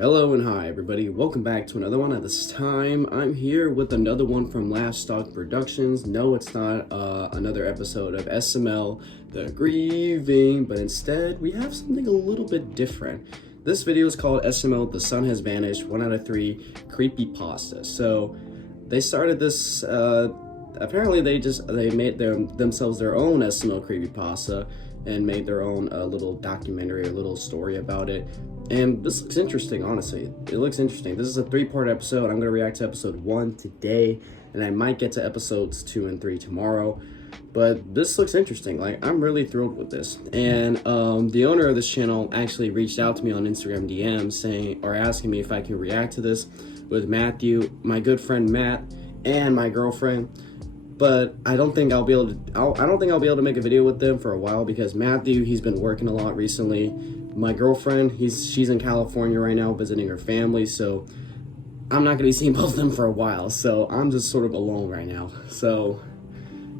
Hello and hi everybody, welcome back to another one. At this time, I'm here with another one from Livestock Productions. No, it's not another episode of SML, The Grieving, but instead we have something a little bit different. This video is called SML, The Sun Has Vanished, 1 out of 3, Creepypasta. So, they started this, apparently they made themselves their own SML Creepypasta and made their own little documentary, a little story about it. And this looks interesting, honestly. It looks interesting. This is a 3-part episode. I'm going to react to episode 1 today, and I might get to episodes 2 and 3 tomorrow. But this looks interesting. Like, I'm really thrilled with this. And the owner of this channel actually reached out to me on Instagram DM saying, or asking me if I can react to this with Matthew, my good friend Matt, and my girlfriend. But I don't think I'll be able to. I don't think I'll be able to make a video with them for a while because Matthew, he's been working a lot recently. My girlfriend, she's in California right now visiting her family, so I'm not gonna be seeing both of them for a while. So I'm just sort of alone right now. So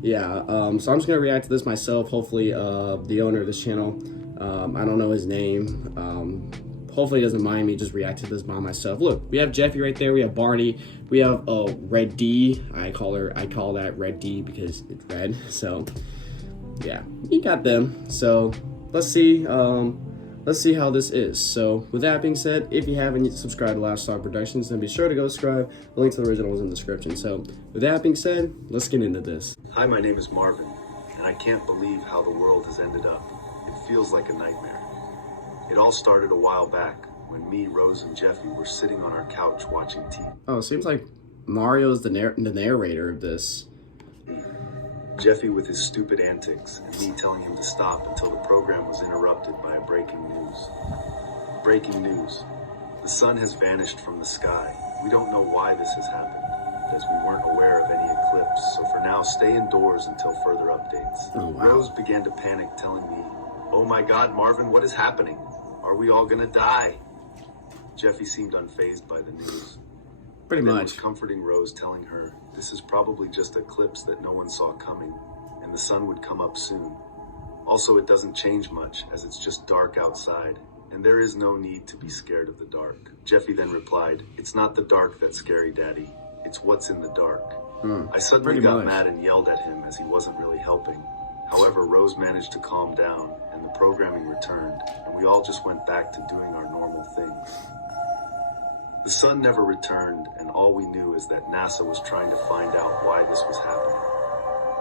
yeah, so I'm just gonna react to this myself. Hopefully, the owner of this channel, I don't know his name. Hopefully he doesn't mind me just reacting to this by myself. Look, we have Jeffy right there. We have Barney. We have Red D. I call that Red D because it's red. So yeah, we got them. So let's see how this is. So with that being said, if you haven't subscribed to Livestock Productions, then be sure to go subscribe. The link to the original is in the description. So with that being said, let's get into this. Hi, my name is Marvin, and I can't believe how the world has ended up. It feels like a nightmare. It all started a while back when me, Rose, and Jeffy were sitting on our couch watching TV. Oh, it seems like Mario's the narrator of this. Jeffy with his stupid antics, and me telling him to stop until the program was interrupted by a breaking news. Breaking news. The sun has vanished from the sky. We don't know why this has happened, as we weren't aware of any eclipse, so for now, stay indoors until further updates. Oh, wow. Rose began to panic, telling me, "Oh my God, Marvin, what is happening? Are we all gonna die?" Jeffy seemed unfazed by the news. Pretty Then much. was comforting Rose, telling her this is probably just an eclipse that no one saw coming, and the sun would come up soon. Also, it doesn't change much, as it's just dark outside, and there is no need to be scared of the dark. Jeffy then replied, "It's not the dark that's scary, Daddy. It's what's in the dark." I suddenly got mad and yelled at him as he wasn't really helping. However, Rose managed to calm down, and the programming returned, and we all just went back to doing our normal things. The sun never returned, and all we knew is that NASA was trying to find out why this was happening.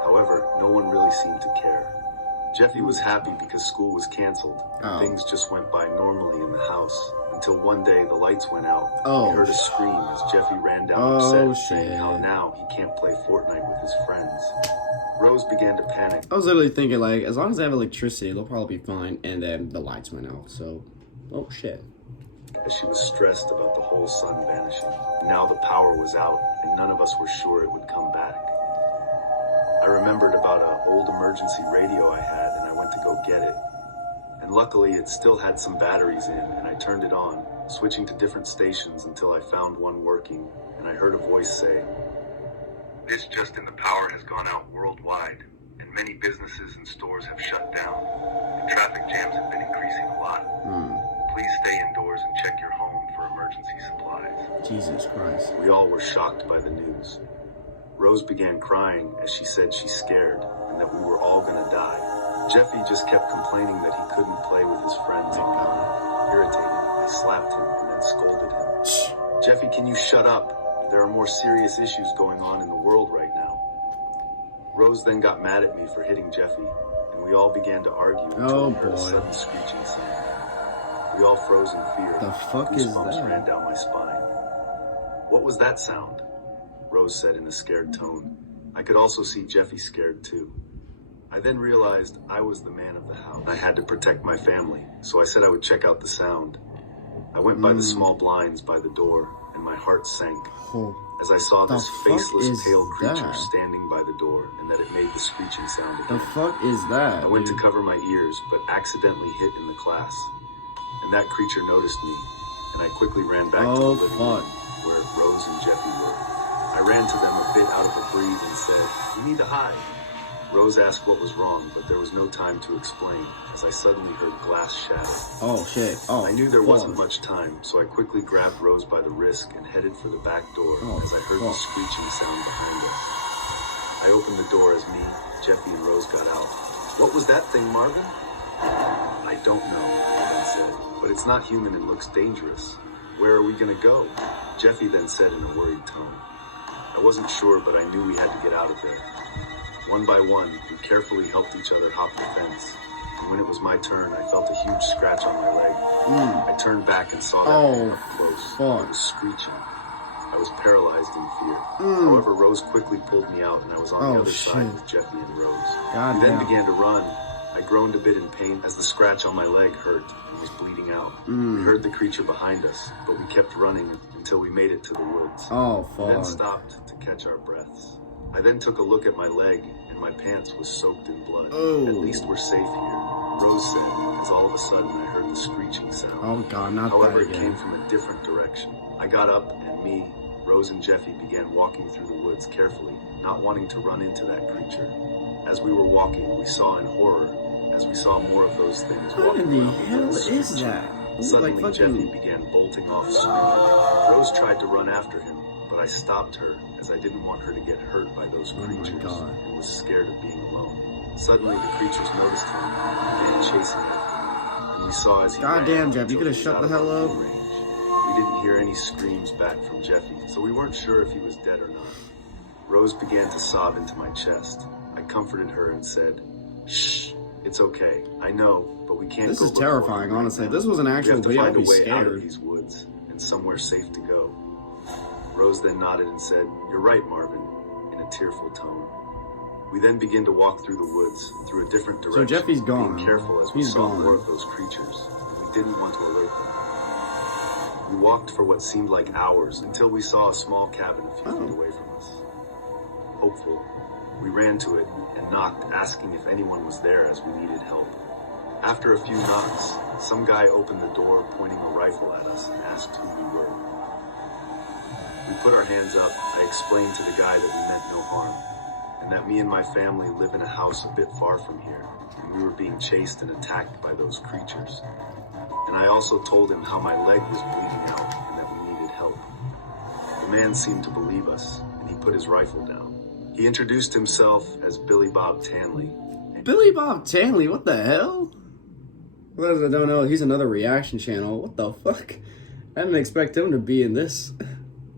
However, no one really seemed to care. Jeffy was happy because school was canceled, and things just went by normally in the house, until one day the lights went out. We heard a scream as Jeffy ran down upset, saying how now he can't play Fortnite with his friends. Rose began to panic. I was literally thinking, like, as long as they have electricity, they'll probably be fine. And then the lights went out, so, oh shit. As she was stressed about the whole sun vanishing. Now the power was out, and none of us were sure it would come back. I remembered about an old emergency radio I had, and I went to go get it. And luckily, it still had some batteries in, and I turned it on, switching to different stations until I found one working, and I heard a voice say, "This just in, the power has gone out worldwide, and many businesses and stores have shut down, and traffic jams have been increasing a lot. Please stay indoors and check your home for emergency supplies." Jesus Christ. We all were shocked by the news. Rose began crying as she said she's scared and that we were all gonna die. Jeffy just kept complaining that he couldn't play with his friends online. Irritated, I slapped him and then scolded him. "Jeffy, can you shut up? There are more serious issues going on in the world right now." Rose then got mad at me for hitting Jeffy, and we all began to argue until we heard a sudden screeching sound. We all froze in fear. The fuck is Goosebumps that? ran down my spine. "What was that sound?" Rose said in a scared tone. I could also see Jeffy scared too. I then realized I was the man of the house. I had to protect my family, so I said I would check out the sound. I went by the small blinds by the door, and my heart sank as I saw this faceless, pale creature standing by the door, and that it made the screeching sound again. The fuck is that? I went to cover my ears, but accidentally hit in the class, and that creature noticed me, and I quickly ran back to the living room where Rose and Jeffy were. I ran to them a bit out of a breathe and said, "You need to hide." Rose asked what was wrong, but there was no time to explain, as I suddenly heard glass shatter. Oh shit. Oh, I knew there fuck. wasn't much time, so I quickly grabbed Rose by the wrist and headed for the back door as I heard the screeching sound behind us. I opened the door as me, Jeffy, and Rose got out. "What was that thing, Marvin?" "I don't know," I said, "but it's not human and looks dangerous. Where are we gonna go?" Jeffy then said in a worried tone. I wasn't sure, but I knew we had to get out of there. One by one, we carefully helped each other hop the fence. And when it was my turn, I felt a huge scratch on my leg. I turned back and saw that thing up close. It was screeching. I was paralyzed in fear. However, Rose quickly pulled me out, and I was on the other side with Jeffy and Rose. We then began to run. I groaned a bit in pain as the scratch on my leg hurt and was bleeding out. We heard the creature behind us, but we kept running until we made it to the woods. We then stopped to catch our breaths. I then took a look at my leg, and my pants was soaked in blood. At least we're safe here, Rose said, as all of a sudden I heard the screeching sound. Oh god, not However, that it again. came from a different direction. I got up, and me, Rose, and Jeffy began walking through the woods carefully, not wanting to run into that creature. As we were walking, we saw in horror, as we saw more of those things What walking in the around hell us, is screeching. that? Suddenly, Like fucking... Jeffy began bolting off screaming. Rose tried to run after him, but I stopped her as I didn't want her to get hurt by those creatures and was scared of being alone. Suddenly, the creatures noticed him and began chasing after him, and we saw as he ran Goddamn, Jeff, you until could have he was shut out the of hell our up. view range. We didn't hear any screams back from Jeffy, so we weren't sure if he was dead or not. Rose began to sob into my chest. I comforted her and said, "Shh, it's okay. I know, but we can't This go is look for him terrifying, right honestly. now. This was an We actual have to video, I'd find a be way out of scared. these woods and somewhere safe to go." Rose then nodded and said, "You're right, Marvin," in a tearful tone. We then began to walk through the woods, through a different direction. So Jeffy's gone. Being careful as we He's saw gone. more of those creatures, and we didn't want to alert them. We walked for what seemed like hours until we saw a small cabin a few feet away from us. Hopeful, we ran to it and knocked, asking if anyone was there as we needed help. After a few knocks, some guy opened the door, pointing a rifle at us, and asked who we were. We put our hands up. I explained to the guy that we meant no harm, and that me and my family live in a house a bit far from here, and we were being chased and attacked by those creatures. And I also told him how my leg was bleeding out and that we needed help. The man seemed to believe us, and he put his rifle down. He introduced himself as Billy Bob Tanley. Billy Bob Tanley, what the hell? For those that don't know, he's another reaction channel. What the fuck? I didn't expect him to be in this.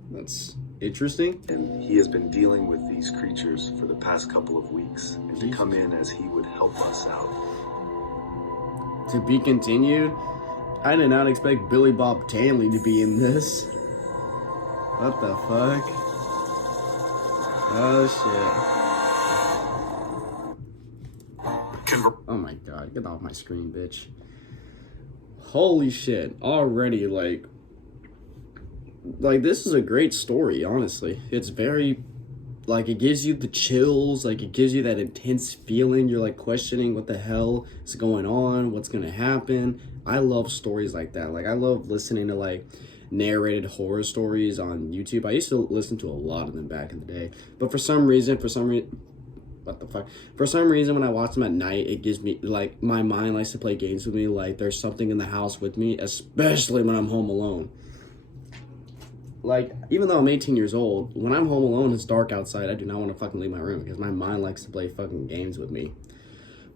That's interesting. And he has been dealing with these creatures for the past couple of weeks, and to come in as he would help us out. To be continued? I did not expect Billy Bob Tanley to be in this. What the fuck? Oh shit. Oh my god, get off my screen, bitch. Holy shit. Already, like this is a great story, honestly. It's very, like, it gives you the chills, like, it gives you that intense feeling. You're, like, questioning what the hell is going on, what's gonna happen. I love stories like that. Like, I love listening to, like, narrated horror stories on YouTube. I used to listen to a lot of them back in the day. But for some reason, what the fuck? For some reason, when I watch them at night, it gives me, like, my mind likes to play games with me. Like, there's something in the house with me, especially when I'm home alone. Like, even though I'm 18 years old, when I'm home alone, it's dark outside, I do not want to fucking leave my room because my mind likes to play fucking games with me.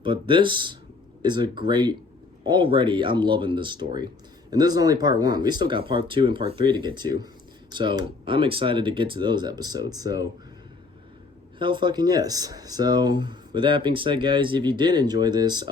But this is a great, already, I'm loving this story. And this is only part 1. We still got part 2 and part 3 to get to. So, I'm excited to get to those episodes. So, hell fucking yes. So, with that being said, guys, if you did enjoy this,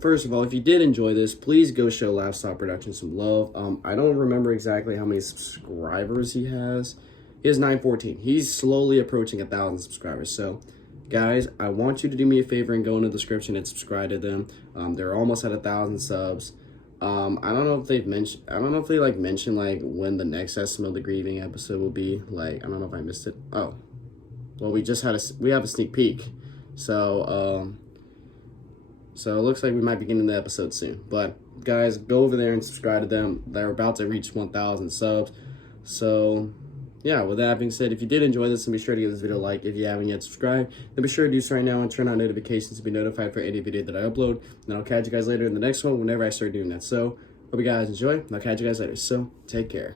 first of all, if you did enjoy this, please go show Laptop Productions some love. I don't remember exactly how many subscribers he has. He has 914. He's slowly approaching 1,000 subscribers. So, guys, I want you to do me a favor and go in the description and subscribe to them. They're almost at 1,000 subs. I don't know if they've mentioned, mentioned, like, when the next SML The Grieving episode will be. Like, I don't know if I missed it. Oh. Well, we have a sneak peek. So, so it looks like we might be getting the episode soon. But, guys, go over there and subscribe to them. They're about to reach 1,000 subs. So, yeah, with that being said, if you did enjoy this, then be sure to give this video a like. If you haven't yet subscribed, then be sure to do so right now and turn on notifications to be notified for any video that I upload. And I'll catch you guys later in the next one whenever I start doing that. So, hope you guys enjoy, and I'll catch you guys later. So, take care.